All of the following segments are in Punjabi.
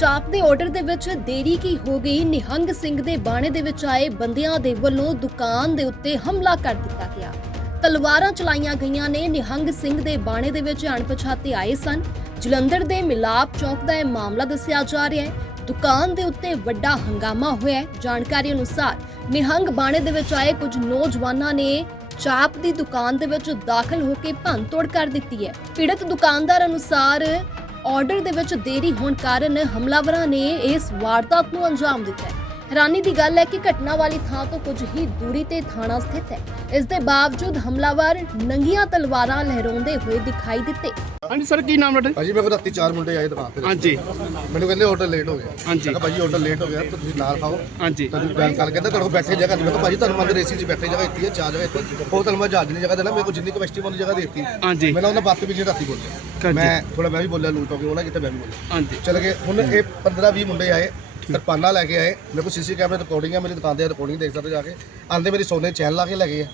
ਚਾਪ ਦੇ ਆਰਡਰ ਦੇ ਵਿੱਚ ਦੇਰੀ ਕੀ ਹੋ ਗਈ? ਨਿਹੰਗ ਸਿੰਘ ਦੇ ਬਾਣੇ ਦੇ ਵਿੱਚ ਆਏ ਬੰਦਿਆਂ ਦੇ ਵੱਲੋਂ ਦੁਕਾਨ ਦੇ ਉੱਤੇ ਹਮਲਾ ਕਰ ਦਿੱਤਾ ਗਿਆ। ਤਲਵਾਰਾਂ ਚਲਾਈਆਂ ਗਈਆਂ ਨੇ। ਨਿਹੰਗ ਸਿੰਘ ਦੇ ਬਾਣੇ ਦੇ ਵਿੱਚ ਅਣਪਛਾਤੇ ਆਏ ਸਨ। ਜਲੰਧਰ ਦੇ ਮਿਲਾਪ ਚੌਕ ਦਾ ਇਹ ਮਾਮਲਾ ਦੱਸਿਆ ਜਾ ਰਿਹਾ ਹੈ। ਦੁਕਾਨ ਦੇ ਉੱਤੇ ਵੱਡਾ ਹੰਗਾਮਾ ਹੋਇਆ ਹੈ। ਜਾਣਕਾਰੀ ਅਨੁਸਾਰ ਨਿਹੰਗ ਬਾਣੇ ਦੇ ਵਿੱਚ ਆਏ ਕੁਝ ਨੌਜਵਾਨਾਂ ਨੇ ਚਾਪ ਦੀ ਦੁਕਾਨ ਦੇ ਵਿੱਚ ਦਾਖਲ ਹੋ ਕੇ ਭੰਨਤੋੜ ਕਰ ਦਿੱਤੀ ਹੈ। ਪੀੜਤ ਦੁਕਾਨਦਾਰ ਅਨੁਸਾਰ ਆਰਡਰ ਦੇ ਵਿੱਚ ਦੇਰੀ ਹੋਣ ਕਾਰਨ ਹਮਲਾਵਰਾਂ ਨੇ ਇਸ ਵਾਰਦਾਤ ਨੂੰ ਅੰਜਾਮ ਦਿੱਤਾ ਹੈ। ਹੈਰਾਨੀ ਦੀ ਗੱਲ ਹੈ ਕਿ ਘਟਨਾ ਵਾਲੀ ਥਾਂ ਤੋਂ ਕੁਝ ਹੀ ਦੂਰੀ ਤੇ ਥਾਣਾ ਸਥਿਤ ਹੈ। ਇਸ ਦੇ ਬਾਵਜੂਦ ਹਮਲਾਵਰ ਨੰਗੀਆਂ ਤਲਵਾਰਾਂ ਲਹਿਰਾਉਂਦੇ ਹੋਏ ਦਿਖਾਈ ਦਿੱਤੇ। ਹਾਂਜੀ ਸਰ ਕੀ ਨਾਮ ਤੁਹਾਡਾ? ਭਾਜੀ ਮੇਰੇ ਕੋਲ ਰਾਤੀ ਚਾਰ ਮੁੰਡੇ ਆਏ ਦੁਕਾਨ ਤੇ। ਹਾਂਜੀ। ਮੈਨੂੰ ਕਹਿੰਦੇ ਆਰਡਰ ਲੇਟ ਹੋ ਗਿਆ। ਹਾਂਜੀ। ਮੈਂ ਕਿਹਾ ਭਾਜੀ ਆਰਡਰ ਲੇਟ ਹੋ ਗਿਆ ਤਾਂ ਤੁਸੀਂ ਨਾਲ ਖਾਓ। ਹਾਂਜੀ। ਤੁਹਾਨੂੰ ਗੱਲ ਕਰ ਕਹਿੰਦਾ ਤੁਹਾਡੇ ਕੋਲ ਬੈਠੇ ਜਗ੍ਹਾ ਨਹੀਂ। ਮੈਂ ਕਿਹਾ ਭਾਜੀ ਤੁਹਾਨੂੰ ਮੈਂ ਏਸੀ 'ਚ ਬੈਠੇ ਜਗ੍ਹਾ ਦਿੱਤੀ ਹੈ ਚਾਰ ਜਗ੍ਹਾ ਦਿੱਤੀ ਉਹ ਤੁਹਾਨੂੰ ਮੈਂ ਜਹਾਜ਼ ਦੀ ਜਗ੍ਹਾ ਦੇਣਾ ਮੇਰੇ ਕੋਲ ਜਿੰਨੀ ਕਪੈਸਿਟੀ ਵਾਲੀ ਜਗ੍ਹਾ ਦੇਤੀ ਹਾਂਜੀ। ਮੈਂ ਉਹਨਾਂ ਬਾਤ ਵੀ ਰਾਤੀ। ਬੋਲਿਆ। ਮੈਂ ਥੋੜਾ ਮੈਂ ਵੀ ਬੋਲਿਆ ਲੂਟ ਹੋ ਗਿਆ ਉਹਨਾਂ ਕਿਤੇ ਮੈਂ ਵੀ ਬੋਲਿਆ। ਹਾਂਜੀ। ਚਲੇ ਗਏ। ਹੁਣ ਇਹ 15 20 ਮੁੰਡੇ ਆਏ। ਕਿਰਪਾਨਾਂ ਲੈ ਕੇ ਆਏ। ਮੇਰੇ ਕੋਲ ਸੀਸੀ ਕੈਮਰੇ ਰਿਕਾਰਡਿੰਗ ਹੈ ਮੇਰੀ ਦੁਕਾਨ ਦੇ ਰਿਕਾਰਡਿੰਗ ਦੇਖ ਸਕਦੇ ਜਾ ਕੇ। ਆਂਦੇ ਮੇਰੀ ਸੋਨੇ ਚੈਨ ਲਾ ਕੇ ਲੈ ਗਏ ਆ।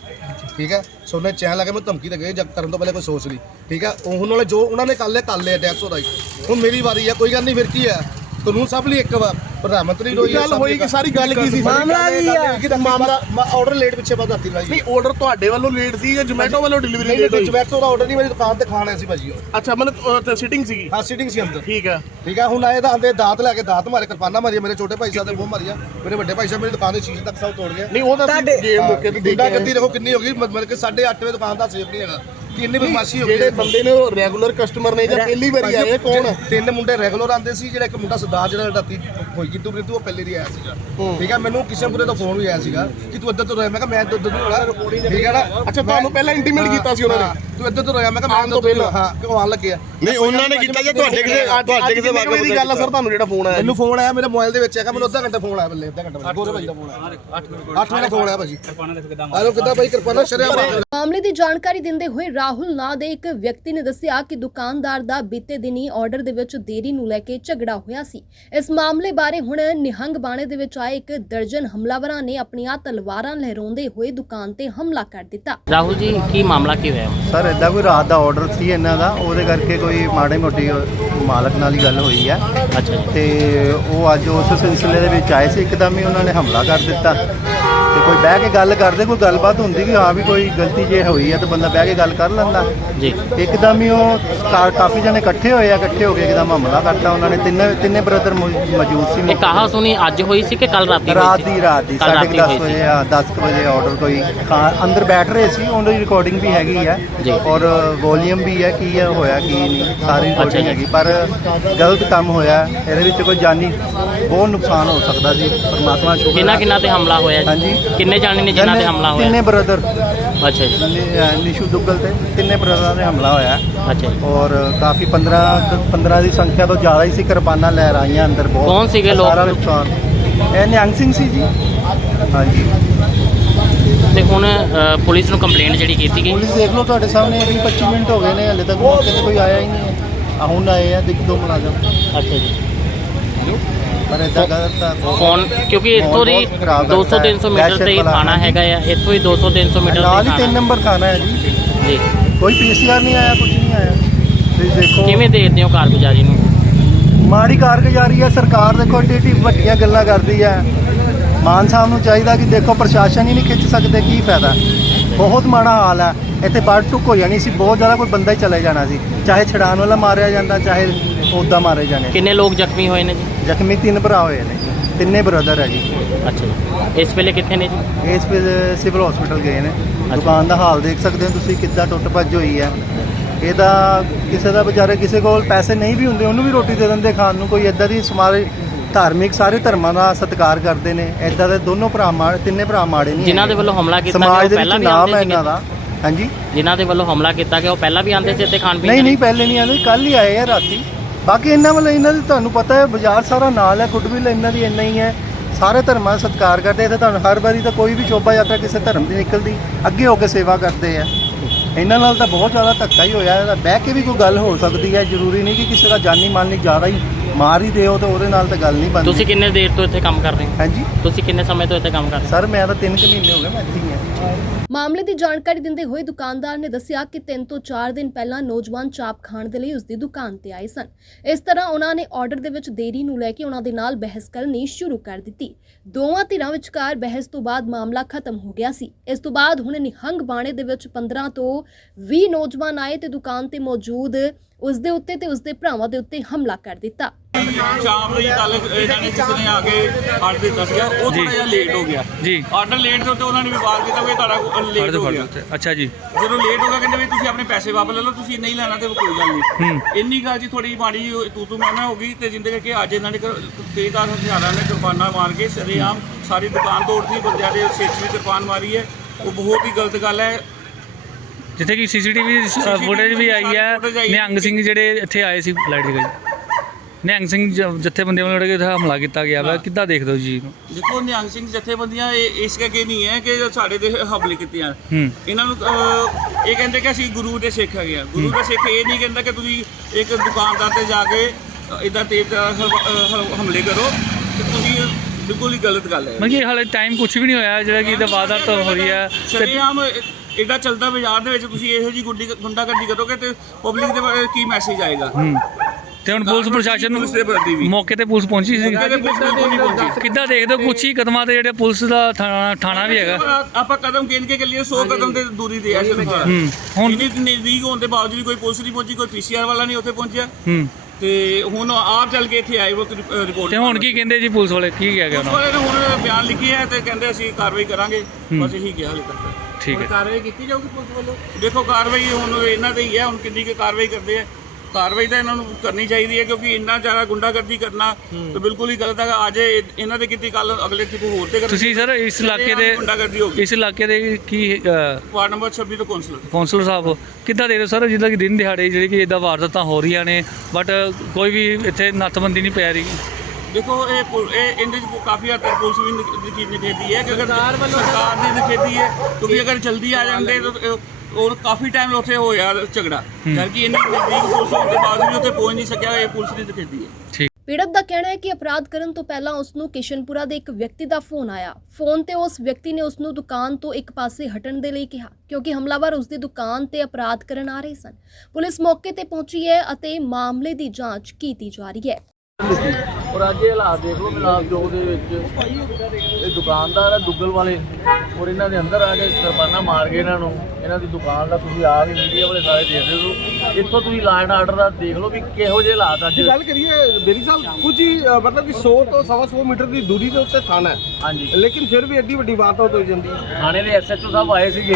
ਠੀਕ ਹੈ ਸੋਨੇ ਚੈਨ ਲਾ ਕੇ ਮੈਨੂੰ ਧਮਕੀ ਦੇ ਗਏ, ਜਦ ਕਰਨ ਤੋਂ ਪਹਿਲੇ ਕੋਈ ਸੋਚ ਲਈ ਠੀਕ ਹੈ ਉਹ ਹੁਣ ਵਾਲੇ ਜੋ ਉਹਨਾਂ ਨੇ ਕਰ ਲਿਆ ਕਰ ਲਿਆ ਟੈਕਸ ਉਹਦਾ ਹੀ। ਹੁਣ ਮੇਰੀ ਵਾਰੀ ਹੈ ਕੋਈ ਗੱਲ ਨਹੀਂ, ਫਿਰ ਕੀ ਹੈ ਕਾਨੂੰਨ ਸਭ ਲਈ ਇੱਕ ਵਾਰ ਪ੍ਰਧਾਨ ਮੰਤਰੀ ਰੋਈ ਗੱਲ ਹੋਈ ਕਿ ਸਾਰੀ ਗੱਲ ਕੀ ਸੀ? ਮਾਮਲਾ ਕੀ ਆ? ਮਾਮਲਾ ਆਰਡਰ ਲੇਟ ਪਿੱਛੇ ਬਾਅਦ ਰਾਤੀ ਲਾਈ ਨਹੀਂ ਆਰਡਰ ਤੁਹਾਡੇ ਵੱਲੋਂ ਲੇਟ ਸੀ ਜਾਂ ਜੋਮੈਟੋ ਵੱਲੋਂ ਡਿਲੀਵਰੀ ਲੇਟ ਨਹੀਂ ਹੋਈ? ਜਮੈਟੋ ਦਾ ਆਰਡਰ ਨਹੀਂ ਮੇਰੀ ਦੁਕਾਨ ਤੇ ਖਾਣ ਆਇਆ ਸੀ ਭਾਜੀ ਉਹ। ਅੱਛਾ ਮਤਲਬ ਸਿਟਿੰਗ ਸੀਗੀ? ਹਾਂ ਸੀਟਿੰਗ ਸੀ ਅੰਦਰ। ਠੀਕ ਹੈ ਠੀਕ ਹੈ ਹੁਣ ਆਏ ਤਾਂ ਆਂਦੇ ਦਾਤ ਲੈ ਕੇ ਦਾਤ ਮਾਰੇ ਕਿਰਪਾਨਾਂ ਮਾਰੀਆਂ ਮੇਰੇ ਛੋਟੇ ਭਾਈ ਸਾਹਿਬ ਦੇ ਮੂੰਹ ਮਾਰੀਆ। ਮੇਰੇ ਵੱਡੇ ਭਾਈ ਸਾਹਿਬ ਮੇਰੀ ਦੁਕਾਨ ਦੇ ਸ਼ੀਸ਼ੇ ਤੱਕ ਸਭ ਤੋੜ ਗਏ। ਨਹੀਂ ਉਹ ਤਾਂ ਗੇਮ ਮੌਕੇ ਤੇ ਗੁੰਡਾ ਦੇਖਿਆ। ਗੱਦੀ ਦੇਖੋ ਕਿੰਨੀ ਹੋ ਗਈ ਮਤਲਬ ਕਿ 8:30 ਵਜੇ ਦੁਕਾਨ ਦਾ ਸੇਫ ਨਹੀਂ ਹੈਗਾ। ਕਿ ਇੰਨੀ ਬਦਮਾਸ਼ੀ ਹੋ ਗਈ ਜਿਹੜੇ ਬੰਦੇ ਨੇ ਉਹ ਰੈਗੂਲਰ ਕਸਟਮਰ ਨੇ ਜਾਂ ਪਹਿਲੀ ਵਾਰੀ ਆਏ ਕੌਣ ਜਿਹੜੇ ਤਿੰਨ ਮੁੰਡੇ ਰੈਗੂਲਰ ਆਉਂਦੇ ਸੀ ਜਿਹੜਾ ਇੱਕ ਮੁੰਡਾ ਸਰਦਾਰ ਜਿਹੜਾ ਰਾਤੀ ਹੋਈ ਕਿਤੂ ਕਿਤੂ ਉਹ ਪਹਿਲੇ ਦੀ ਆਇਆ ਸੀਗਾ। ਠੀਕ ਹੈ ਮੈਨੂੰ ਕਿਸ਼ਨਪੁਰੇ ਤੋਂ ਫੋਨ ਵੀ ਆਇਆ ਸੀਗਾ ਕਿ ਤੂੰ ਇੱਧਰ ਤੋਂ ਰਹਿ ਮੈਂ ਕਿਹਾ ਮੈਂ ਇੱਧਰ ਤੋਂ ਨਹੀਂ ਹੋਣਾ ਠੀਕ ਹੈ ਨਾ? ਅੱਛਾ ਤੁਹਾਨੂੰ ਪਹਿਲਾਂ ਇੰਟੀਮੇਟ ਕੀਤਾ ਸੀ ਉਹਨਾਂ ਨੇ? ਹਾਂ, ਤੂੰ ਇੱਧਰ ਤੋਂ ਰਹਿ ਮੈਂ ਕਿਹਾ ਮੈਂ ਇੱਧਰ ਤੋਂ ਪਹਿਲਾਂ। ਹਾਂ ਕਿਉਂ ਆਉਣ ਲੱਗਿਆ ਨਹੀਂ ਉਹਨਾਂ ਨੇ ਕੀਤਾ ਜਾਂ ਤੁਹਾਡੇ ਕਿਸੇ ਤੁਹਾਡੇ ਕਿਸੇ ਵਾਰ ਦੀ ਗੱਲ ਆ ਸਰ ਤੁਹਾਨੂੰ ਜਿਹੜਾ ਫੋਨ ਆਇਆ? ਮੈਨੂੰ ਫੋਨ ਆਇਆ ਮੇਰੇ ਮੋਬਾਈਲ ਦੇ ਵਿੱਚ ਹੈਗਾ ਮੈਨੂੰ ਅੱਧਾ ਘੰਟਾ ਫੋਨ ਆਇਆ ਬੱਲੇ ਅੱਧਾ ਘੰਟਾ ਗੋਰੇ ਭਾਈ ਦਾ ਫੋਨ ਆਇਆ। 8 ਵਜੇ ਫੋਨ ਆਇਆ ਭਾਜੀ। ਆਲੋ ਕਿੱਦਾਂ ਭਾਈ ਕਿਰਪਾਨਾ ਸ਼ਰਿਆ ਮਾਮਲੇ ਦੀ ਜਾਣਕਾਰੀ ਦਿੰਦੇ ਹੋਏ ਰਾਹੁਲ ਨਾਂ ਦੇ ਇੱਕ ਵਿਅਕਤੀ ਨੇ ਦੱਸਿਆ ਕਿ ਦੁਕਾਨਦਾਰ ਦਾ ਬੀਤੇ ਦਿਨੀ ਆਰਡਰ ਦੇ ਵਿੱਚ ਦੇਰੀ ਨੂੰ ਲੈ ਕੇ ਝਗੜਾ ਹੋਇਆ ਸੀ। ਇਸ ਮਾਮਲੇ ਬਾਰੇ ਹੁਣ ਨਿਹੰਗ ਬਾਣੇ ਦੇ ਵਿੱਚ ਆਏ ਇੱਕ ਦਰਜਨ ਹਮਲਾਵਰਾਂ ਨੇ ਆਪਣੀਆਂ ਤਲਵਾਰਾਂ ਲਹਿਰਾਉਂਦੇ ਹੋਏ ਦੁਕਾਨ ਤੇ ਹਮਲਾ ਕਰ ਦਿੱਤਾ। ਰਾਹੁਲ ਜੀ ਕੀ ਮਾਮਲਾ ਕੀ ਹੋਇਆ? ਸਰ ਇਦਾਂ ਕੋਈ ਰਾਤ ਦਾ ਆਰਡਰ ਸੀ ਇਹਨਾਂ ਦਾ। ਉਹਦੇ ਕਰਕੇ ਕੋਈ ਮਾੜੇ ਮੋਟੀ ਮਾਲਕ ਨਾਲ ਹੀ ਗੱਲ ਹੋਈ ਹੈ। ਅੱਛਾ ਤੇ ਉਹ ਅੱਜ ਉਸ ਸਿਲਸਿਲੇ ਦੇ ਵਿੱਚ ਆਏ ਸੀ। ਇੱਕਦਮ ਹੀ ਉਹਨਾਂ ਨੇ ਹਮਲਾ ਕਰ ਦਿੱਤਾ। ਤੇ ਕੋਈ ਬਹਿ ਕੇ ਗੱਲ ਕਰਦੇ ਕੋਈ ਗੱਲਬਾਤ ਹੁੰਦੀ ਕਿ ਹਾਂ ਵੀ ਕੋਈ ਗਲਤੀ ਜੇ ਹੋਈ ਹੈ ਤਾਂ ਬੰਦਾ ਬਹਿ ਕੇ ਗੱਲ ਕਰ ਲੈਂਦਾ ਜੀ ਇੱਕਦਮ ਹੀ ਉਹ ਕਾ- ਕਾਫੀ ਜਣੇ ਇਕੱਠੇ ਹੋਏ ਆ ਇਕੱਠੇ ਹੋ ਕੇ ਇੱਕਦਮ ਹਮਲਾ ਕਰਤਾ ਉਹਨਾਂ ਨੇ ਤਿੰਨੇ ਤਿੰਨੇ ਬ੍ਰਦਰ ਮੌਜੂਦ ਸੀ ਇਹ ਕਹਾ ਸੁਣੀ ਅੱਜ ਹੋਈ ਸੀ ਕਿ ਕੱਲ ਰਾਤੀ ਹੋਈ ਰਾਤ ਸੀ? ਦੀ ਰਾਤ ਦੀ ਕੱਲ੍ਹ ਸਾਢੇ ਕੁ ਰਾਤੀ ਦਸ ਹੋਈ ਸੀ। ਵਜੇ ਆ 10 ਕੁ ਵਜੇ ਆਰਡਰ ਕੋਈ ਖਾ- ਅੰਦਰ ਬੈਠ ਰਹੇ ਸੀ ਉਹਦੀ ਰਿਕਾਰਡਿੰਗ ਵੀ ਹੈਗੀ ਜੀ। ਔਰ ਵੋਲੀਅਮ ਵੀ ਹੈ ਕੀ ਹੈ ਹੋਇਆ ਕੀ ਨਹੀਂ ਸਾਰੀ ਅੱਛਾ ਰਿਕਾਰਡਿੰਗ ਜੀ। ਹੈਗੀ ਪਰ ਗਲਤ ਕੰਮ ਹੋਇਆ ਇਹਦੇ ਵਿੱਚ ਕੋਈ ਜਾਨੀ ਬਹੁਤ ਨੁਕਸਾਨ ਹੋ ਸਕਦਾ ਸੀ ਪਰਮਾਤਮਾ ਸ਼ੁਕਰ ਕਿੰਨਾ ਕਿੰਨਾ ਤੇ ਹਮਲਾ ਹੋਇਆ ਹਾਂਜੀ। ਕਿੰਨੇ ਜਾਣੇ ਨੇ ਜਿਨ੍ਹਾਂ ਤੇ ਹਮਲਾ ਤਿੰਨੇ ਹੋਇਆ ਬ੍ਰਦਰ ਅੱਛਾ ਜੀ। ਨਿਸ਼ੂ ਦੁੱਗਲ ਤੇ ਤਿੰਨੇ ਬ੍ਰਦਰਾਂ ਦੇ ਹਮਲਾ ਹੋਇਆ। ਅੱਛਾ ਜੀ। ਔਰ ਕਾਫੀ 15 15 ਦੀ ਸੰਖਿਆ ਤੋਂ ਜ਼ਿਆਦਾ ਹੀ ਸੀ ਕਿਰਪਾਨਾਂ ਲੈ ਆਈਆਂ ਅੰਦਰ ਬਹੁਤ। ਕੌਣ ਸੀਗੇ ਲੋਕ? ਸਾਰਾ ਨੁਕਸਾਨ। ਇਹ ਨਿਹੰਗ ਸਿੰਘ ਸੀ ਜੀ। ਹਾਂਜੀ। ਤੇ ਹੁਣ ਪੁਲਿਸ ਨੂੰ ਕੰਪਲੇਂਟ ਜਿਹੜੀ ਕੀਤੀ ਗਈ? ਪੁਲਿਸ ਦੇਖ ਲਓ ਤੁਹਾਡੇ ਸਾਹਮਣੇ 20 25 ਮਿੰਟ ਹੋ ਗਏ ਨੇ ਹਲੇ ਤੱਕ ਮੌਕੇ ਤੇ ਕੋਈ ਆਇਆ ਹੀ ਨਹੀਂ ਹੈ। ਹੁਣ ਆਏ ਆ ਦੇਖ ਦੋ ਮੁਲਾਜ਼ਮ। ਅੱਛਾ ਜੀ। ਪਰ ਇਦਾਂ ਕਰਤਾ ਫੋਨ ਕਿਉਂਕਿ ਇੱਥੋਂ ਦੀ ਬਹੁਤ ਖਰਾਬ 200 ਕਰਤਾ ਹੈ। 300 ਮੀਟਰ ਤੇ ਹੀ ਥਾਣਾ। ਹੈਗਾ ਆ ਇੱਥੋਂ ਹੀ 200 300 ਮੀਟਰ ਨਾਲ ਹੀ 3 ਥਾਣਾ ਨੰਬਰ ਖਾਣਾ ਹੈ ਜੀ। ਜੀ। ਕੋਈ ਪੀਸੀਆਰ ਨਹੀਂ ਆਇਆ ਕੁਝ ਨਹੀਂ ਆਇਆ। ਤੁਸੀਂ ਦੇਖੋ। ਕਿਵੇਂ ਦੇਖਦੇ ਹੋ ਕਾਰਗੁਜ਼ਾਰੀ ਨੂੰ? ਮਾੜੀ ਕਾਰਗੁਜ਼ਾਰੀ ਹੈ ਸਰਕਾਰ ਦੇਖੋ ਏਡੀ ਵੱਡੀਆਂ ਗੱਲਾਂ ਕਰਦੀ ਹੈ। ਮਾਨ ਸਾਹਿਬ ਨੂੰ ਚਾਹੀਦਾ ਕਿ ਦੇਖੋ ਪ੍ਰਸ਼ਾਸਨ ਹੀ ਨਹੀਂ ਖਿੱਚ ਸਕਦੇ ਕੀ ਫਾਇਦਾ? ਬਹੁਤ ਮਾੜਾ ਹਾਲ ਹੈ। ਇੱਥੇ ਬਾੜ ਟੁੱਕ ਹੋ ਜਾਣੀ ਸੀ ਬਹੁਤ ਜ਼ਿਆਦਾ ਕੋਈ ਬੰਦਾ ਹੀ ਚਲੇ ਜਾਣਾ ਸੀ। ਚਾਹੇ ਛਡਾਣ ਵਾਲਾ ਮਾਰਿਆ ਜਾਂਦਾ ਚਾਹੇ ਉੱਦਾਂ ਮਾਰੇ ਜਾਣੇ। ਕਿੰਨੇ ਲੋਕ ਜ਼ਖਮੀ ਹੋਏ ਨੇ ਜੀ? ਜ਼ਖਮੀ ਤਿੰਨ ਭਰਾ ਹੋਏ ਨੇ ਤਿੰਨੇ ਬ੍ਰਦਰ ਹੈ ਜੀ। ਅੱਛਾ ਜੀ। ਇਸ ਵੇਲੇ ਕਿੱਥੇ ਨੇ ਜੀ? ਇਸ ਵੇਲੇ ਸਿਵਲ ਹਸਪੀਟਲ ਗਏ ਨੇ। ਦੁਕਾਨ ਦਾ ਹਾਲ ਦੇਖ ਸਕਦੇ ਹੋ ਤੁਸੀਂ ਕਿੱਦਾਂ ਟੁੱਟ ਭੱਜ ਹੋਈ ਹੈ। ਇਹਦਾ ਕਿਸੇ ਦਾ ਵਿਚਾਰੇ ਕਿਸੇ ਕੋਲ ਪੈਸੇ ਨਹੀਂ ਵੀ ਹੁੰਦੇ ਉਹਨੂੰ ਵੀ ਰੋਟੀ ਦੇ ਦਿੰਦੇ ਖਾਣ ਨੂੰ। ਕੋਈ ਇਦਾਂ ਦੀ ਸਮਾਰੇ ਧਾਰਮਿਕ ਸਾਰੇ ਧਰਮਾਂ ਦਾ ਸਤਿਕਾਰ ਕਰਦੇ ਨੇ। ਇਦਾਂ ਦੇ ਦੋਨੋਂ ਭਰਾ ਮਾੜੇ ਤਿੰਨੇ ਭਰਾ ਮਾੜੇ ਨਹੀਂ ਜਿਨ੍ਹਾਂ ਦੇ। ਵੱਲੋਂ ਹਮਲਾ ਕੀਤਾ ਗਿਆ ਸਮਾਜ ਪਹਿਲਾਂ ਵੀ ਨਾਮ ਹੈ ਆਉਂਦੇ ਇਹਨਾਂ ਸੀਗੇ? ਦਾ। ਹਾਂਜੀ? ਜਿਨ੍ਹਾਂ ਦੇ ਵੱਲੋਂ ਹਮਲਾ ਕੀਤਾ ਗਿਆ ਉਹ ਪਹਿਲਾਂ ਵੀ ਆਉਂਦੇ ਸੀ ਇੱਥੇ ਖਾਣ ਪੀਣ ਨਹੀਂ ਨਹੀਂ? ਪਹਿਲੇ ਨਹੀਂ ਆਉਂਦੇ ਕੱਲ ਹੀ ਆਏ ਆ ਰਾਤੀ। ਬਾਕੀ ਇਹਨਾਂ ਵੱਲੋਂ ਇਹਨਾਂ ਦੀ ਤੁਹਾਨੂੰ ਪਤਾ ਹੈ ਬਾਜ਼ਾਰ ਸਾਰਾ ਨਾਲ ਹੈ ਗੁੱਡਵਿਲ ਇਹਨਾਂ ਦੀ ਇੰਨਾ ਹੀ ਹੈ। ਸਾਰੇ ਧਰਮਾਂ ਦਾ ਸਤਿਕਾਰ ਕਰਦੇ ਤੇ ਤੁਹਾਨੂੰ ਹਰ ਵਾਰੀ ਤਾਂ ਕੋਈ ਵੀ ਚੋਬਾ ਯਾਤਰਾ ਕਿਸੇ ਧਰਮ ਦੀ ਨਿਕਲਦੀ ਅੱਗੇ ਹੋ ਕੇ ਸੇਵਾ ਕਰਦੇ ਆ। ਇਹਨਾਂ ਨਾਲ ਤਾਂ ਬਹੁਤ ਜ਼ਿਆਦਾ ਧੱਕਾ ਹੀ ਹੋਇਆ ਇਹਦਾ ਬਹਿ ਕੇ ਵੀ ਕੋਈ ਗੱਲ ਹੋ ਸਕਦੀ ਹੈ। ਜ਼ਰੂਰੀ ਨਹੀਂ ਕਿ ਕਿਸੇ ਦਾ ਜਾਨੀ ਮਾਲੀ ਜ਼ਿਆਦਾ ਹੀ ਮਾਰ ਹੀ ਦਿਓ ਤੇ ਉਹਦੇ ਨਾਲ ਤਾਂ ਗੱਲ ਨਹੀਂ ਬਣਦੀ। ਤੁਸੀਂ ਕਿੰਨੇ ਦੇਰ ਤੋਂ ਇੱਥੇ ਕੰਮ ਕਰ ਰਹੇ ਹੋ? ਹਾਂਜੀ। ਤੁਸੀਂ ਕਿੰਨੇ ਸਮੇਂ ਤੋਂ ਇੱਥੇ ਕੰਮ ਕਰ ਰਹੇ ਹੋ? ਸਰ ਮੈਂ ਤਾਂ 3 ਕੁ ਮਹੀਨੇ ਹੋ ਗਏ ਮੈਂ ਇੱਥੇ ਹੀ ਹਾਂ। ਮਾਮਲੇ ਦੀ ਜਾਣਕਾਰੀ ਦਿੰਦੇ ਹੋਏ ਦੁਕਾਨਦਾਰ ਨੇ ਦੱਸਿਆ ਕਿ 3 ਤੋਂ 4 ਦਿਨ ਪਹਿਲਾਂ ਨੌਜਵਾਨ ਚਾਪ ਖਾਣ ਦੇ ਲਈ ਉਸ ਦੀ ਦੁਕਾਨ ਤੇ ਆਏ ਸਨ। ਇਸ ਤਰ੍ਹਾਂ ਉਹਨਾਂ ਨੇ ਆਰਡਰ ਦੇ ਵਿੱਚ ਦੇਰੀ ਨੂੰ ਲੈ ਕੇ ਉਹਨਾਂ ਦੇ ਨਾਲ ਬਹਿਸ ਕਰਨੀ ਸ਼ੁਰੂ ਕਰ ਦਿੱਤੀ। ਦੋਵਾਂ ਧਿਰਾਂ ਵਿਚਕਾਰ ਬਹਿਸ ਤੋਂ ਬਾਅਦ ਮਾਮਲਾ ਖਤਮ ਹੋ ਗਿਆ ਸੀ। ਇਸ ਤੋਂ ਬਾਅਦ ਹੁਣ ਨਿਹੰਗ ਬਾਣੇ ਦੇ ਵਿੱਚ 15 ਤੋਂ 20 ਨੌਜਵਾਨ ਆਏ ਤੇ ਦੁਕਾਨ ਤੇ ਮੌਜੂਦ ਉਸ ਦੇ ਉੱਤੇ ਤੇ ਉਸ ਦੇ ਭਰਾਵਾਂ ਦੇ ਉੱਤੇ ਹਮਲਾ ਕਰ ਦਿੱਤਾ। ਸ਼ਾਮ ਲਈ ਕੱਲ ਇਹਨਾਂ ਨੇ ਕਿਸੇ ਨੇ ਆ ਕੇ ਆਰਡਰ ਦਿੱਤਾ ਸੀਗਾ। ਉਹ ਥੋੜਾ ਜਿਹਾ ਲੇਟ ਹੋ ਗਿਆ। ਜੀ। ਆਰਡਰ ਲੇਟ ਦੇ ਉੱਤੇ ਉਹਨਾਂ ਨੇ ਵਿਵਾਦ ਕੀਤਾ ਵੀ ਤੁਹਾਡਾ ਫੜ ਲੇਟ ਦਿਓ, ਹੋ ਫੜ ਗਿਆ। ਦਿਓ। ਅੱਛਾ ਜੀ। ਜਦੋਂ ਲੇਟ ਹੋ ਗਿਆ ਕਹਿੰਦੇ ਵੀ ਤੁਸੀਂ ਆਪਣੇ ਪੈਸੇ ਵਾਪਸ ਲੈ ਲਓ ਤੁਸੀਂ ਨਹੀਂ ਲੈਣਾ ਤੇ ਕੋਈ ਗੱਲ ਨਹੀਂ। ਇੰਨੀ ਗੱਲ ਜੀ ਥੋੜੀ ਮਾੜੀ ਤੂੰ ਤੂੰ ਮੈਂ ਮੈਂ ਹੋ ਗਈ ਤੇ ਜਿੰਦੇ ਕਰਕੇ ਅੱਜ ਇਹਨਾਂ ਨੇ ਕ- ਤੇਜ਼ਦਾਰ ਹਥਿਆਰਾਂ ਨੇ ਕਿਰਪਾਨਾਂ ਮਾਰ ਕੇ ਸਰੇਆਮ ਸਾਰੀ ਦੁਕਾਨ ਤੋੜਤੀ ਬੰਦਿਆਂ ਦੇ ਸਿਰ 'ਚ ਵੀ ਕਿਰਪਾਨ ਮਾਰੀ ਹੈ। ਉਹ ਬਹੁਤ ਹੀ ਗਲਤ ਗੱਲ ਹੈ। ਜਿੱਥੇ ਕਿ ਸੀਸੀਟੀਵੀ ਫੁਟੇਜ ਵੀ ਆਈ ਹੈ। footage ਆਈ ਹੈ। ਨਿਹੰਗ ਸਿੰਘ ਜਿਹੜੇ ਇੱਥੇ ਆਏ ਸੀ ਲਾਈਟ ਦੀ ਨਿਹੰਗ ਸਿੰਘ ਜ- ਜਥੇਬੰਦੀਆਂ ਵੱਲੋਂ ਜਿਹੜਾ ਕਿ ਹਮਲਾ ਕੀਤਾ ਗਿਆ ਵਾ ਕਿੱਦਾਂ ਦੇਖਦੇ ਹੋ ਜੀ? ਇਹਨੂੰ? ਦੇਖੋ ਨਿਹੰਗ ਸਿੰਘ ਜਥੇਬੰਦੀਆਂ ਇਹ ਇਸ ਕਰਕੇ ਨਹੀਂ ਹੈ ਕਿ ਸਾਡੇ ਤੇ ਹਮਲੇ ਕੀਤੇ ਹੂੰ। ਇਹਨਾਂ ਨੂੰ ਅਹ, ਇਹ ਕਹਿੰਦੇ ਕਿ ਅਸੀਂ ਗੁਰੂ ਦੇ ਸਿੱਖ ਹੈਗੇ ਆ। ਗੁਰੂ ਦਾ ਸਿੱਖ ਇਹ ਨਹੀਂ ਕਹਿੰਦਾ ਕਿ ਤੁਸੀਂ ਇੱਕ ਦੁਕਾਨਦਾਰ ਤੇ ਜਾ ਕੇ ਇਦਾਂ ਤੇਜ਼ ਹਮਲੇ ਕਰੋ। ਤੇ ਤੁਸੀਂ ਬਿਲਕੁਲ ਹੀ ਗਲਤ ਗੱਲ ਹੈ। ਮਤਲਬ ਕਿ ਹਾਲੇ ਟਾਈਮ ਕੁਝ ਵੀ ਨਹੀਂ ਹੋਇਆ ਜਿਹੜਾ ਕਿ ਇਹਦਾ ਵਾਰਦਾਤ ਹੋ ਰਹੀ ਹੈ। ਤੇ ਸ਼ਰੇਆਮ ਇਹਦਾ ਚੱਲਦਾ ਬਾਜ਼ਾਰ ਦੇ ਵਿੱਚ ਤੁਸੀਂ ਇਹੋ ਜੀ ਗੁੰਡੀ ਗੁੰਡਾਗਰਦੀ ਕਰੋਗੇ ਤੇ ਪਬਲਿਕ ਦੇ ਬਾਰੇ ਕੀ ਮੈਸੇਜ ਆਏਗਾ? ਹੂੰ। ਤੇ ਹੁਣ ਪੁਲਿਸ ਪ੍ਰਸ਼ਾਸਨ ਪੁਲਿਸ ਦੇ ਪ੍ਰਤੀ ਵੀ। ਮੌਕੇ ਤੇ ਪੁਲਿਸ ਪਹੁੰਚੀ ਸੀ? ਮੌਕੇ ਤੇ ਪੁਲਿਸ ਬਿਲਕੁਲ ਨਹੀਂ ਪਹੁੰਚੀ। ਕਿੱਦਾਂ ਦੇਖਦੇ ਹੋ? ਕੁਛ ਹੀ ਕਦਮਾਂ ਤੇ ਜਿਹੜੇ ਪੁਲਿਸ ਦਾ ਥਾਣਾ ਥਾਣਾ ਵੀ ਹੈਗਾ। ਆਪਾਂ- ਆਪਾਂ ਕਦਮ ਗਿਣ ਕੇ ਚੱਲੀਏ 100 ਕਦਮ ਤੇ ਦੂਰੀ ਤੇ ਐ ਸਰਕਾਰ ਹੂੰ ਹੁਣ ਇੰਨੀ ਨਜ਼ਦੀਕ ਹੋਣ ਦੇ ਬਾਵਜੂਦ ਵੀ ਕੋਈ ਪੁਲਿਸ ਨਹੀਂ ਪਹੁੰਚੀ ਕੋਈ ਪੀਸੀਆਰ ਵਾਲਾ ਨਹੀਂ ਉੱਥੇ ਪਹੁੰਚਿਆ। ਹੂੰ। ਤੇ ਹੁਣ ਆਪ ਚੱਲ ਕੇ ਇੱਥੇ ਆਏ ਉਹ ਰਿਪੋਰਟ ਤੇ ਹੁਣ ਕੀ ਕਹਿੰਦੇ ਜੀ ਪੁਲਿਸ ਵਾਲੇ? ਕੀ ਕਹਿ ਗਏ ਉਸ ਉਹਨਾਂ ਵਾਲੇ ਨੇ ਹੁਣ ਬਿਆਨ ਲਿਖੀ ਹੈ ਤੇ ਕਹਿੰਦੇ ਅਸੀਂ ਕਾਰਵਾਈ ਕਰਾਂਗੇ। ਬਸ ਇਹੀ ਕਿਹਾ ਹਾਲੇ ਤੱਕ। ਠੀਕ ਹੈ। ਕਾਰਵਾਈ ਕੀਤੀ ਜਾਊਗੀ ਪੁਲਿਸ ਵੱਲੋਂ? ਦੇਖੋ ਕਾਰਵਾਈ ਹੁਣ ਇਹਨਾਂ ਤੇ ਹੀ ਹੈ ਹੁਣ ਕਿੰਨੀ ਕੁ ਕਾਰਵਾਈ ਕਰਦੇ ਆ। ਕਾਰਵਾਈ ਤਾਂ ਇਹਨਾਂ ਨੂੰ ਕਰਨੀ ਚਾਹੀਦੀ ਹੈ ਕਿਉਂਕਿ ਇੰਨਾ ਜ਼ਿਆਦਾ ਗੁੰਡਾਗਰਦੀ ਕਰਨਾ ਤੇ ਬਿਲਕੁਲ ਹੀ ਗਲਤ ਹੈਗਾ। ਅੱਜ ਇਹ- ਇਹਨਾਂ ਦੇ ਕੀਤੀ ਕੱਲ ਅਗਲੇ ਕਿਤੇ ਹੋਰ ਤੇ ਕਰਨਗੇ। ਤੁਸੀਂ ਸਰ ਇਸ ਇਲਾਕੇ ਦੇ ਗੁੰਡਾਗਰਦੀ ਹੋ ਗਈ। ਇਸ ਇਲਾਕੇ ਦੇ ਕੀ ਵਾਰਡ ਨੰਬਰ 26 ਤੋਂ ਕੌਂਸਲਰ। ਕੌਂਸਲਰ ਸਾਹਿਬ ਕਿੱਦਾਂ ਦੇ ਰਹੇ ਹੋ ਸਰ? ਜਿੱਦਾਂ ਕਿ ਦਿਨ ਦਿਹਾੜੇ ਜਿਹੜੀ ਕਿ ਇਦਾਂ ਵਾਰਦਾਤਾਂ ਹੋ ਰਹੀਆਂ ਨੇ ਬਟ ਕੋਈ ਵੀ ਇੱਥੇ ਨੱਥਬੰਦੀ ਨਹੀਂ ਪੈ ਰਹੀ। ਦੇਖੋ ਇਹ ਪੁਲ- ਇਹ ਇਹਦੇ ਚ ਕਾਫੀ ਹੱਦ ਤੱਕ ਪੁਲਿਸ ਵੀ ਨਿਖ- ਨਿਖੇਧੀ ਹੈ ਕਿ ਅਗਰ ਸਰਕਾਰ ਦੀ ਨਿਖੇਧੀ ਹੈ ਕਿਉਂਕਿ ਅਗਰ ਜਲਦੀ ਆ ਜਾਂਦੇ ਤਾਂ ਇਹ- ਔਰ ਕਾਫੀ ਟਾਈਮ ਉੱਥੇ ਹੋਇਆ ਝਗੜਾ। ਜਦਕਿ ਇੰਨੀ ਨਜ਼ਦੀਕ ਪੁਲਿਸ ਹੋਣ ਦੇ ਬਾਵਜੂਦ ਵੀ ਉੱਥੇ ਪਹੁੰਚ ਨਹੀਂ ਸਕਿਆ ਇਹ ਪੁਲਿਸ ਦੀ ਨਿਖੇਧੀ ਹੈ। ਪੀੜਤ ਦਾ ਕਹਿਣਾ ਹੈ ਕਿ ਅਪਰਾਧ ਕਰਨ ਤੋਂ ਪਹਿਲਾਂ ਉਸ ਨੂੰ ਕਿਸ਼ਨਪੁਰਾ ਦੇ ਇੱਕ ਵਿਅਕਤੀ ਦਾ ਫੋਨ ਆਇਆ। ਫੋਨ ਤੇ ਉਸ ਵਿਅਕਤੀ ਨੇ ਉਸ ਨੂੰ ਦੁਕਾਨ ਤੋਂ ਇੱਕ ਪਾਸੇ ਹਟਣ ਦੇ ਲਈ ਕਿਹਾ ਕਿਉਂਕਿ ਹਮਲਾਵਰ ਉਸ ਦੀ ਦੁਕਾਨ ਤੇ ਅਪਰਾਧ ਕਰਨ ਆ ਰਹੇ ਸਨ। ਪੁਲਿਸ ਮੌਕੇ ਤੇ ਪਹੁੰਚੀ ਹੈ ਅਤੇ ਮਾਮਲੇ ਦੀ ਜਾਂਚ ਕੀਤੀ ਜਾ ਰਹੀ ਹੈ। ਔਰ ਅੱਜ ਇਹ ਹਾਲਾਤ ਦੇਖ ਲਓ ਮਿਲਾਪ ਚੌਕ ਦੇ ਵਿੱਚ ਇਹ ਦੁਕਾਨਦਾਰ ਆ ਦੁੱਗਲ ਵਾਲੇ। ਔਰ ਇਹਨਾਂ ਦੇ ਅੰਦਰ ਆ ਕੇ ਕਿਰਪਾਨਾਂ ਮਾਰ ਕੇ ਇਹਨਾਂ ਨੂੰ। ਇਹਨਾਂ ਦੀ ਦੁਕਾਨ ਦਾ ਤੁਸੀਂ ਆ ਕੇ ਮੀਡੀਆ ਵਾਲੇ ਸਾਰੇ ਦੇਖਦੇ ਹੋ। ਇੱਥੋਂ ਤੁਸੀਂ ਲਾਈਨ ਆਰਡਰ ਦਾ ਦੇਖ ਲਓ ਵੀ ਕਿਹੋ ਜਿਹੇ ਹਾਲਾਤ ਅੱਜ। ਗੱਲ ਕਰੀਏ ਬੇਰੀ ਸਾਹਿਬ ਕੁਝ ਹੀ ਅ, ਮਤਲਬ ਕਿ 100 ਤੋਂ 125 ਮੀਟਰ ਦੀ ਦੂਰੀ ਦੇ ਉੱਤੇ ਥਾਣਾ ਹੈ। ਹਾਂਜੀ। ਲੇਕਿਨ ਫਿਰ ਵੀ ਐਡੀ ਵੱਡੀ ਵਾਰਦਾਤ ਹੋ ਜਾਂਦੀ ਹੈ। ਥਾਣੇ ਦੇ ਐਸਐਚਓ ਸਾਹਿਬ ਆਏ ਸੀਗੇ।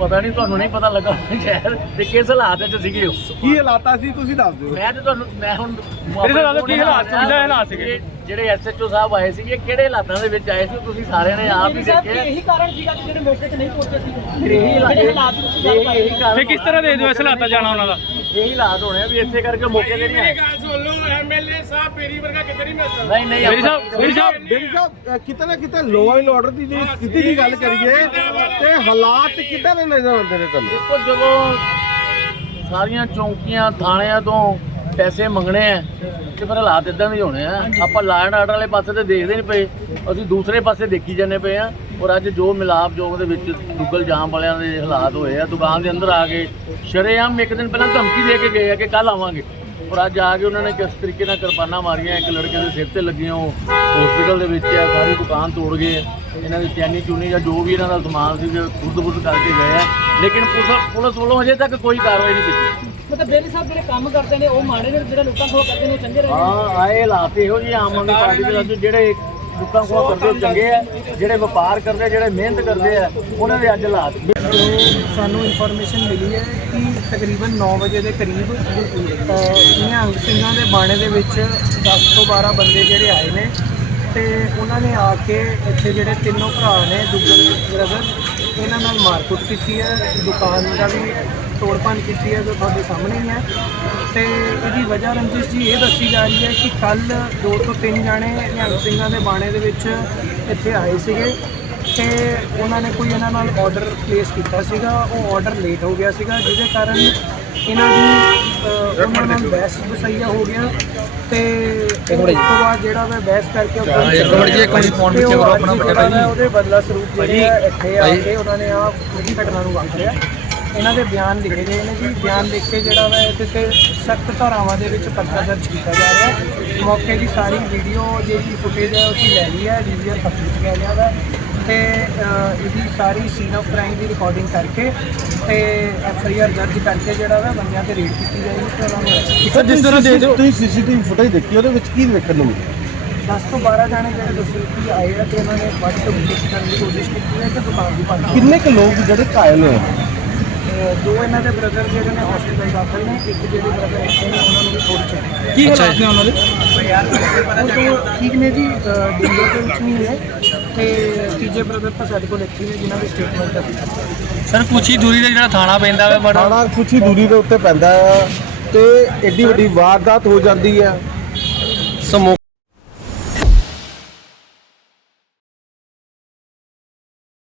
ਪਤਾ ਨਹੀਂ ਤੁਹਾਨੂੰ ਨਹੀਂ ਪਤਾ ਲੱਗਾ ਸ਼ਾਇਦ ਤੇ ਕਿਸ ਹਾਲਾਤ ਵਿੱਚ ਸੀਗੇ ਉਹ ਕੀ ਹਾਲਾਤਾਂ ਸੀ ਤੁਸੀਂ ਦੱਸ ਦਿਓ। ਮੈਂ ਤੇ ਤੁਹਾਨੂੰ ਮੈਂ ਹੁਣ ਮੇਰੇ ਨਾਲ ਕੀ ਹਾਲਾਤ ਕਿਹੜੇ ਹਾਲਾਤ ਸੀਗੇ? ਜਿਹੜੇ ਐਸਐਚਓ ਸਾਹਿਬ ਆਏ ਸੀਗੇ ਕਿਹੜੇ ਹਾਲਾਤਾਂ ਦੇ ਵਿੱਚ ਆਏ ਸੀ ਤੁਸੀਂ ਸਾਰਿਆਂ ਨੇ ਆਪ ਹੀ ਦੇਖਿਆ। ਇਹੀ ਕਾਰਨ ਸੀਗਾ ਕਿ ਜਿਹੜੇ ਮੌਕੇ ਤੇ ਨਹੀਂ ਪਹੁੰਚੇ ਸੀ। ਇਹੀ ਹਾਲਾਤ ਤੁਸੀਂ ਕਾਰਨ ਫੇ ਕਿਸ ਤਰ੍ਹਾਂ ਦੇ ਦਿਓ ਇਸ ਹਾਲਾਤਾਂ ਜਾਣਾ ਉਹਨਾਂ ਦਾ? ਇਹੀ ਹਾਲਾਤ ਹੋਣੇ ਆ ਵੀ ਇੱਥੇ ਕਰਕੇ ਮੌਕੇ ਤੇ ਨਹੀਂ ਆਏ। ਸਾਹਿਬ ਮੇਰੀ ਵਰਗਾ ਕਿਤੇ ਨਹੀਂ ਮਿਲ ਸਕਦਾ। ਨਹੀਂ ਨਹੀਂ ਮੇਰੀ ਆਪਾਂ- ਸਾਹਿਬ ਮੇਰੀ ਸਾਹਿਬ ਬੇਰੀ ਸਾਹਿਬ ਅ, ਕਿਤੇ ਨਾ ਕਿਤੇ ਲਾਅ ਐਂਡ ਆਰਡਰ ਦੀ ਜੇ ਸਥਿਤੀ ਦੀ ਗੱਲ ਕਰੀਏ ਤੇ ਹਾਲਾਤ ਕਿੱਦਾਂ ਦੇ ਨਜ਼ਰ ਆਉਂਦੇ ਨੇ ਤੁਹਾਨੂੰ? ਦੇਖੋ ਜਦੋਂ ਸਾਰੀਆਂ ਚੌਂਕੀਆਂ ਥਾਣਿਆਂ ਤੋਂ ਪੈਸੇ ਮੰਗਣੇ ਆ ਤੇ ਫਿਰ ਹਾਲਾਤ ਇਦਾਂ ਦੇ ਹੋਣੇ ਆ। ਆਪਾਂ ਲਾਇਨ ਆਰਡਰ ਵਾਲੇ ਪਾਸੇ ਤੇ ਦੇਖਦੇ ਨਹੀਂ ਪਏ ਅਸੀਂ ਦੂਸਰੇ ਪਾਸੇ ਦੇਖੀ ਜਾਂਦੇ ਪਏ ਆ ਔਰ ਅੱਜ ਜੋ ਮਿਲਾਪ ਜੋਗ ਦੇ ਵਿੱਚ ਦੁੱਗਲ ਜਾਮ ਵਾਲਿਆਂ ਦੇ ਹਾਲਾਤ ਹੋਏ ਆ ਦੁਕਾਨ ਦੇ ਅੰਦਰ ਆ ਕੇ ਸ਼ਰੇਆਮ ਇੱਕ ਦਿਨ ਪਹਿਲਾਂ ਧਮਕੀ ਦੇ ਕੇ ਗਏ ਆ ਕਿ ਕੱਲ ਆਵਾਂਗੇ। ਔਰ ਅੱਜ ਆ ਕੇ ਉਹਨਾਂ ਨੇ ਕਿਸ ਤਰੀਕੇ ਨਾਲ ਕਿਰਪਾਨਾਂ ਮਾਰੀਆਂ ਇੱਕ ਲੜਕੇ ਦੇ ਸਿਰ ਤੇ ਲੱਗੀਆਂ ਉਹ ਹਸਪੀਟਲ ਦੇ ਵਿੱਚ ਆ ਸਾਰੀ ਦੁਕਾਨ ਤੋੜ ਗਏ ਇਹਨਾਂ ਦੀ ਚੈਨੀ ਚੂਨੀ ਜਾਂ ਜੋ ਵੀ ਇਹਨਾਂ ਦਾ ਸਮਾਨ ਸੀ ਖੁਦ-ਖੁਦ ਕਰਕੇ ਗਏ ਆ। ਲੇਕਿਨ ਪੁਲਿਸ ਪੁਲਿਸ ਵੱਲੋਂ ਅਜੇ ਤੱਕ ਕੋਈ ਕਾਰਵਾਈ ਨਹੀਂ ਕੀਤੀ। ਮਤਲਬ ਬੇਲੀ ਸਾਹਿਬ ਜਿਹੜੇ ਕੰਮ ਕਰਦੇ ਨੇ ਉਹ ਮਾੜੇ ਨੇ ਜਿਹੜੇ ਲੋਕਾਂ ਕੋਲ ਕਰਦੇ ਨੇ ਉਹ ਚੰਗੇ ਰਹੇ ਹਾਂ ਆਏ ਹਾਲਾਤ ਇਹੋ ਜਿਹੇ ਆਮ ਆਦਮੀ ਪਾਰਟੀ ਦੇ ਜਿਹੜੇ ਲੋਕਾਂ ਕੋਲ ਕਰਦੇ ਚੰਗੇ ਆ ਜਿਹੜੇ ਵਪਾਰ ਕਰਦੇ ਆ, ਜਿਹੜੇ ਮਿਹਨਤ ਕਰਦੇ ਆ ਉਹਨਾਂ ਦੇ ਅੱਜ ਹਾਲਾਤ ਸਾਨੂੰ ਇਨਫੋਰਮੇਸ਼ਨ ਮਿਲੀ ਹੈ ਕਿ ਤਕਰੀਬਨ 9 ਵਜੇ ਦੇ ਕਰੀਬ ਅਹ, ਨਿਹੰਗ ਸਿੰਘਾਂ ਦੇ ਬਾਣੇ ਦੇ ਵਿੱਚ 10 ਤੋਂ 12 ਬੰਦੇ ਜਿਹੜੇ ਆਏ ਨੇ ਤੇ ਉਹਨਾਂ ਨੇ ਆ ਕੇ ਇੱਥੇ ਜਿਹੜੇ ਤਿੰਨੋਂ ਭਰਾ ਨੇ ਦੁੱਗਲ ਬ੍ਰਦਰ ਇਹਨਾਂ ਨਾਲ ਮਾਰਕੁੱਟ ਕੀਤੀ ਹੈ। ਦੁਕਾਨ ਦਾ ਵੀ ਤੋੜਪਾਨ ਕੀਤੀ ਹੈ ਜੋ ਤੁਹਾਡੇ ਸਾਹਮਣੇ ਹੀ ਹੈ। ਤੇ ਇਹਦੀ ਵਜ੍ਹਾ ਰੰਜਿਸ਼ ਜੀ ਇਹ ਦੱਸੀ ਜਾ ਰਹੀ ਹੈ ਕਿ ਕੱਲ ਦੋ ਤੋਂ ਤਿੰਨ ਜਾਣੇ ਨਿਹੰਗ ਸਿੰਘਾਂ ਦੇ ਬਾਣੇ ਦੇ ਵਿੱਚ ਇੱਥੇ ਆਏ ਸੀਗੇ। ਤੇ ਉਹਨਾਂ ਨੇ ਕੋਈ ਇਹਨਾਂ ਨਾਲ ਆਰਡਰ ਪਲੇਸ ਕੀਤਾ ਸੀਗਾ। ਉਹ ਆਰਡਰ ਲੇਟ ਹੋ ਗਿਆ ਸੀਗਾ ਜਿਹਦੇ ਕਾਰਨ ਇਹਨਾਂ ਦੀ ਉਹਨਾਂ ਨਾਲ ਬਹਿਸ ਵਸਈਆ ਹੋ ਗਿਆ। ਤੇ ਉਸ ਤੋਂ ਬਾਅਦ ਜਿਹੜਾ ਮੈਂ ਬਹਿਸ ਕਰਕੇ ਉਹ ਇੱਕ ਮਿੰਟ ਜੀ ਇੱਕ ਮਿੰਟ ਫੋਨ ਵਿੱਚ ਕਰੋ ਆਪਣਾ ਬਟਾ ਉਹਦੇ ਬਦਲਾ ਸਰੂਪ ਜਿਹੜੇ ਇੱਥੇ ਆ ਕੇ ਉਹਨਾਂ ਨੇ ਆ ਪੂਰੀ ਘਟਨਾ ਨੂੰ ਵਾਪਰਿਆ? ਇਹਨਾਂ ਦੇ ਬਿਆਨ ਲਿਖੇ ਗਏ ਨੇ ਜੀ। ਬਿਆਨ ਲਿਖ ਕੇ ਜਿਹੜਾ ਵਾ ਇਹਦੇ ਤੇ ਸਖਤ ਧਾਰਾਵਾਂ ਦੇ ਵਿੱਚ ਪਰਚਾ ਦਰਜ ਕੀਤਾ ਜਾ ਰਿਹਾ ਮੌਕੇ ਦੀ ਸਾਰੀ ਵੀਡੀਓ ਜਿਹੜੀ ਫੁਟੇਜ ਹੈ ਅਸੀਂ ਲੈ ਲਈ ਹੈ ਡੀਵੀਆਰ ਪਬਲਿਸ਼ ਕਰ ਲਿਆ ਵਾ। ਤੇ ਅਹ, ਇਹਦੀ ਸਾਰੀ ਸੀਨ ਆਫ ਕ੍ਰਾਈਮ ਦੀ ਰਿਕਾਰਡਿੰਗ ਕਰਕੇ ਤੇ ਐਫ ਆਈ ਆਰ ਦਰਜ ਕਰਕੇ ਜਿਹੜਾ ਵਾ ਬੰਦਿਆਂ ਤੇ ਰੇਡ ਕੀਤੀ ਜਾਏਗੀ। ਤੇ ਉਹਨਾਂ ਨੂੰ ਕੀਤਾ ਜਿਸ ਤਰ੍ਹਾਂ ਦੇ ਤੁਸੀਂ ਸੀਸੀਟੀਵੀ ਫੁਟੇਜ ਦੇਖੀ ਉਹਦੇ ਵਿੱਚ ਕੀ ਦੇਖਣ ਨੂੰ ਮਿਲਿਆ? 10 ਤੋਂ 12 ਜਾਣੇ ਜਿਹੜੇ ਦੱਸੇ ਕਿ ਆਏ ਆ ਤੇ ਉਹਨਾਂ ਨੇ ਵੱਧ ਤੋਂ ਵੱਧ ਕਰਨ ਦੀ ਕੋਸ਼ਿਸ਼ ਕੀਤੀ ਹੈ ਤੇ ਦੁਕਾਨ ਦੀ ਭੰਨ ਕਿੰਨੇ ਕੁ ਲੋਕ ਜਿਹੜੇ ਘਾਇਲ ਹੋਏ? ਦੋ ਇਹਨਾਂ ਦੇ ਬ੍ਰਦਰ ਜਿਹੜੇ ਨੇ ਹਸਪੀਟਲ ਦਾਖਲ ਨੇ ਇੱਕ ਜਿਹੜੇ ਬ੍ਰਦਰ ਇੱਥੇ ਨੇ ਉਹਨਾਂ ਨੂੰ ਵੀ ਥੋੜੀ ਚੋਟ ਕੀ ਹਾਲਾਤ ਨੇ ਉਹਨਾਂ ਦੇ? ਉਹ ਤੋਂ ਠੀਕ ਨੇ ਜੀ ਡੇਂਜਰ ਦੇ ਵਿੱਚ ਨਹੀਂ ਹੈ ਤੇ ਤੀਜੇ ਬ੍ਰਦਰ ਤਾਂ ਸਾਡੇ ਕੋਲ ਇੱਥੇ ਨੇ ਜਿਨ੍ਹਾਂ ਦੀ ਸਟੇਟਮੈਂਟ ਅਸੀਂ ਸਰ ਕੁਛ ਹੀ ਦੂਰੀ ਤੇ ਜਿਹੜਾ ਥਾਣਾ ਪੈਂਦਾ ਵਾ ਬਟ ਥਾਣਾ ਕੁਛ ਹੀ ਦੂਰੀ ਦੇ ਉੱਤੇ ਪੈਂਦਾ ਹੈ ਤੇ ਐਡੀ ਵੱਡੀ ਵਾਰਦਾਤ ਹੋ ਜਾਂਦੀ ਹੈ ਸਮੋ